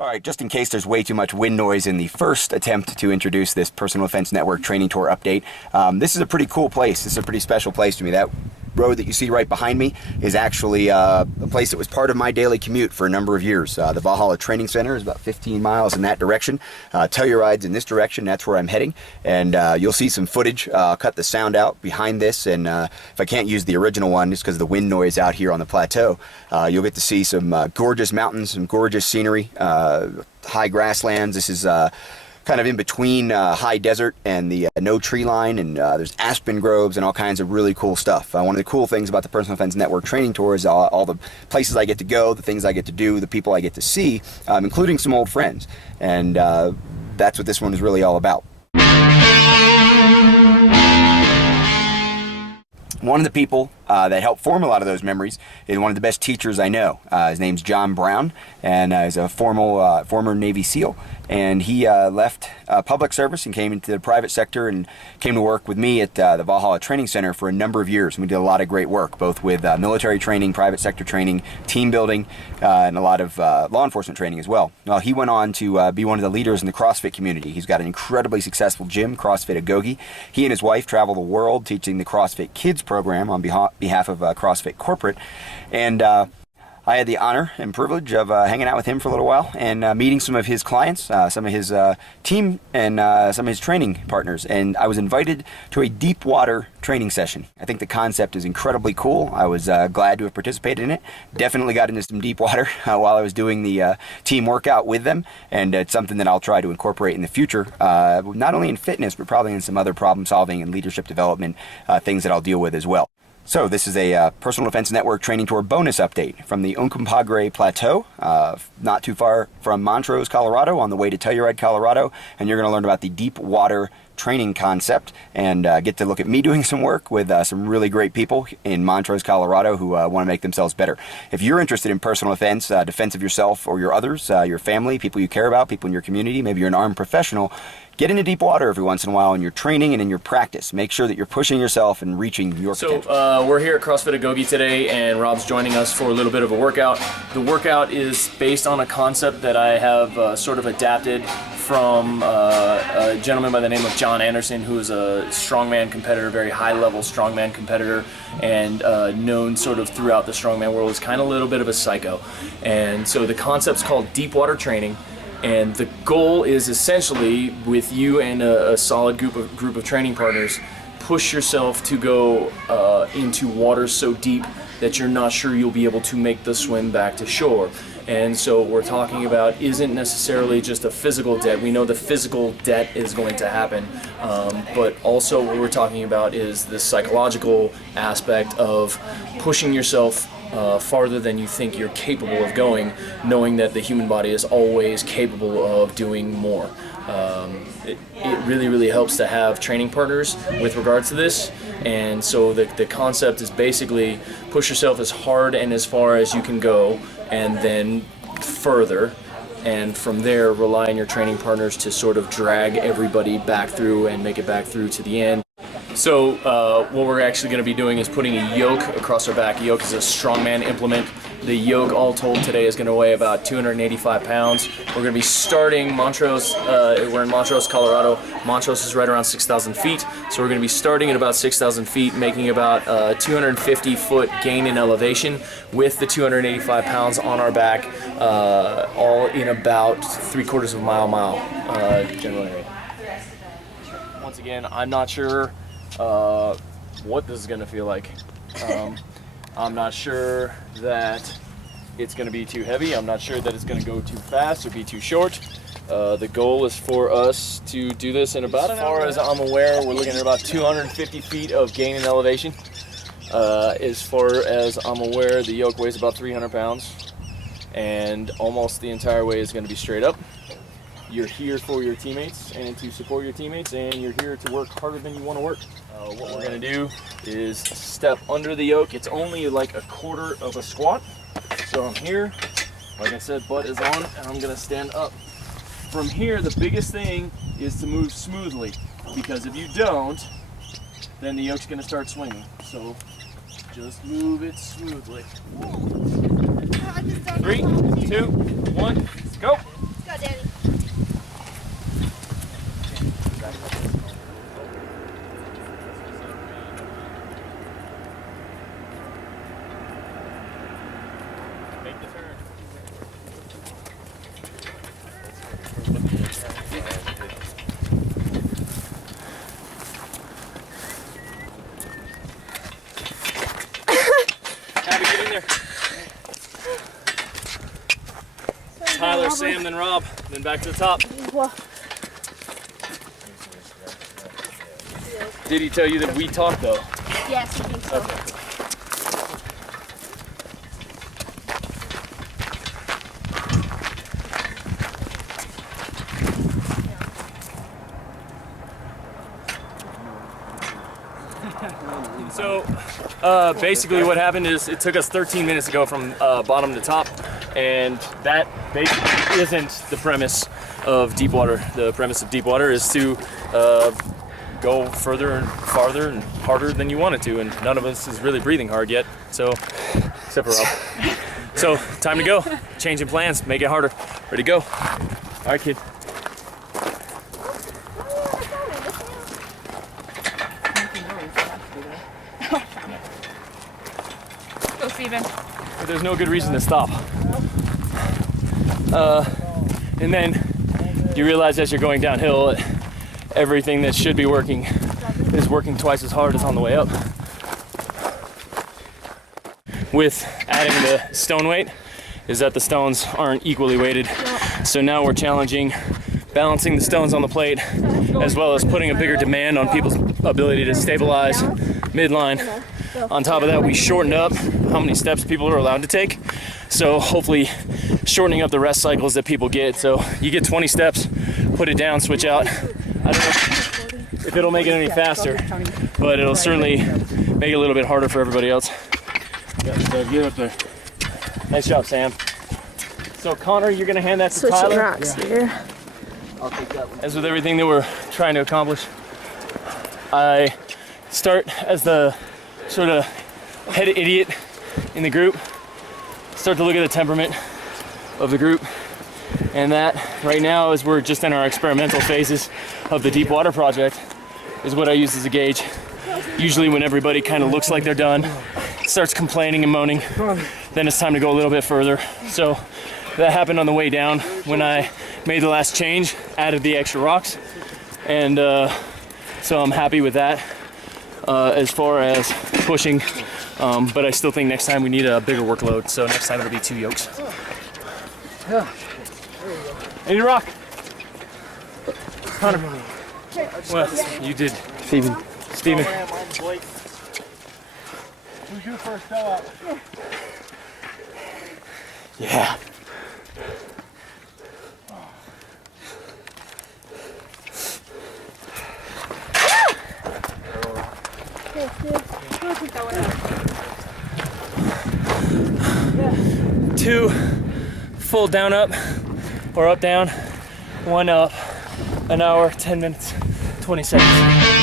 All right, just in case there's way too much wind noise in the first attempt to introduce this Personal Defense Network training tour update, this is a pretty cool place. This is a pretty special place to me. That road that you see right behind me is actually a place that was part of my daily commute for a number of years. The Valhalla Training Center is about 15 miles in that direction. Telluride's in this direction. That's where I'm heading. And you'll see some footage. I'll cut the sound out behind this. And if I can't use the original one, just because of the wind noise out here on the plateau, you'll get to see some gorgeous mountains, some gorgeous scenery, high grasslands. This is kind of in between high desert and the no tree line, and there's aspen groves and all kinds of really cool stuff. One of the cool things about the Personal Defense Network training tour is all the places I get to go, the things I get to do, the people I get to see, including some old friends. And that's what this one is really all about. One of the people that helped form a lot of those memories is one of the best teachers I know. His name's John Brown, and he's a former Navy SEAL. And he left public service and came into the private sector and came to work with me at the Valhalla Training Center for a number of years. And we did a lot of great work, both with military training, private sector training, team building, and a lot of law enforcement training as well. Well, he went on to be one of the leaders in the CrossFit community. He's got an incredibly successful gym, CrossFit Agoge. He and his wife travel the world teaching the CrossFit Kids program on behalf of CrossFit Corporate. And I had the honor and privilege of hanging out with him for a little while and meeting some of his clients, some of his team, and some of his training partners. And I was invited to a deep water training session. I think the concept is incredibly cool. I was glad to have participated in it. Definitely got into some deep water while I was doing the team workout with them. And it's something that I'll try to incorporate in the future, not only in fitness, but probably in some other problem solving and leadership development things that I'll deal with as well. So this is a Personal Defense Network training tour bonus update from the Uncompahgre Plateau, not too far from Montrose, Colorado, on the way to Telluride, Colorado, and you're going to learn about the deep water training concept and get to look at me doing some work with some really great people in Montrose, Colorado who want to make themselves better. If you're interested in personal defense, defense of yourself or your others, your family, people you care about, people in your community, maybe you're an armed professional, get into deep water every once in a while in your training and in your practice. Make sure that you're pushing yourself and reaching your potential. So we're here at CrossFit Agoge today, and Rob's joining us for a little bit of a workout. The workout is based on a concept that I have sort of adapted from a gentleman by the name of John Anderson, who is a strongman competitor, very high-level strongman competitor, and known sort of throughout the strongman world as kind of a little bit of a psycho. And so the concept's called deep water training. And the goal is essentially, with you and a solid group of training partners, push yourself to go into water so deep that you're not sure you'll be able to make the swim back to shore. And so what we're talking about isn't necessarily just a physical debt. We know the physical debt is going to happen, but also what we're talking about is the psychological aspect of pushing yourself farther than you think you're capable of going, knowing that the human body is always capable of doing more. It really, really helps to have training partners with regards to this. And so the concept is basically push yourself as hard and as far as you can go, and then further. And from there, rely on your training partners to sort of drag everybody back through and make it back through to the end. So what we're actually going to be doing is putting a yoke across our back. A yoke is a strongman implement. The yoke, all told, today is going to weigh about 285 pounds. We're going to be starting Montrose. We're in Montrose, Colorado. Montrose is right around 6,000 feet. So we're going to be starting at about 6,000 feet, making about 250-foot gain in elevation with the 285 pounds on our back, all in about 3/4 of a mile generally. Once again, I'm not sure what this is going to feel like. I'm not sure that it's going to be too heavy. I'm not sure that it's going to go too fast or be too short. The goal is for us to do this in about an hour. As far as I'm aware, we're looking at about 250 feet of gain in elevation. As far as I'm aware, the yoke weighs about 300 pounds, and almost the entire way is going to be straight up. You're here for your teammates and to support your teammates, and you're here to work harder than you want to work. What we're going to do is step under the yoke. It's only like 1/4 of a squat. So I'm here, like I said, butt is on, and I'm going to stand up. From here, the biggest thing is to move smoothly, because if you don't, then the yoke's going to start swinging. So just move it smoothly. 3, 2, 1, go. Make the turn. Abby, get in there. Tyler, Sam, then Rob, then back to the top. Did he tell you that we talked though? Yes, I think so. Okay. So basically what happened is it took us 13 minutes to go from bottom to top, and that basically isn't the premise of deep water. The premise of deep water is to go further and farther and harder than you wanted to, and none of us is really breathing hard yet, so except for Rob. So time to go. Changing plans, make it harder. Ready to go. All right, kid. Go, Steven. But there's no good reason to stop. And then you realize as you're going downhill, everything that should be working is working twice as hard as on the way up. With adding the stone weight, is that the stones aren't equally weighted. So now we're challenging balancing the stones on the plate, as well as putting a bigger demand on people's ability to stabilize midline. On top of that, we shortened up how many steps people are allowed to take. So hopefully shortening up the rest cycles that people get. So you get 20 steps, put it down, switch out. I don't know if it'll make it any faster, but it'll certainly make it a little bit harder for everybody else. Get up there. Nice job, Sam. So Connor, you're gonna hand that to Switching Tyler. rocks here. I'll take that one. As with everything that we're trying to accomplish, I start as the sort of head idiot in the group, start to look at the temperament of the group, and that right now, as we're just in our experimental phases of the deep water project, is what I use as a gauge. Usually when everybody kind of looks like they're done, starts complaining and moaning, then it's time to go a little bit further. So that happened on the way down when I made the last change, added the extra rocks, and so I'm happy with that as far as pushing, but I still think next time we need a bigger workload, so next time it'll be 2 yokes. Any rock? Connor. Well, you did. Steven. Who's your first fill up? Yeah. Two full down up or up down, one up, an hour, 10 minutes, 20 seconds.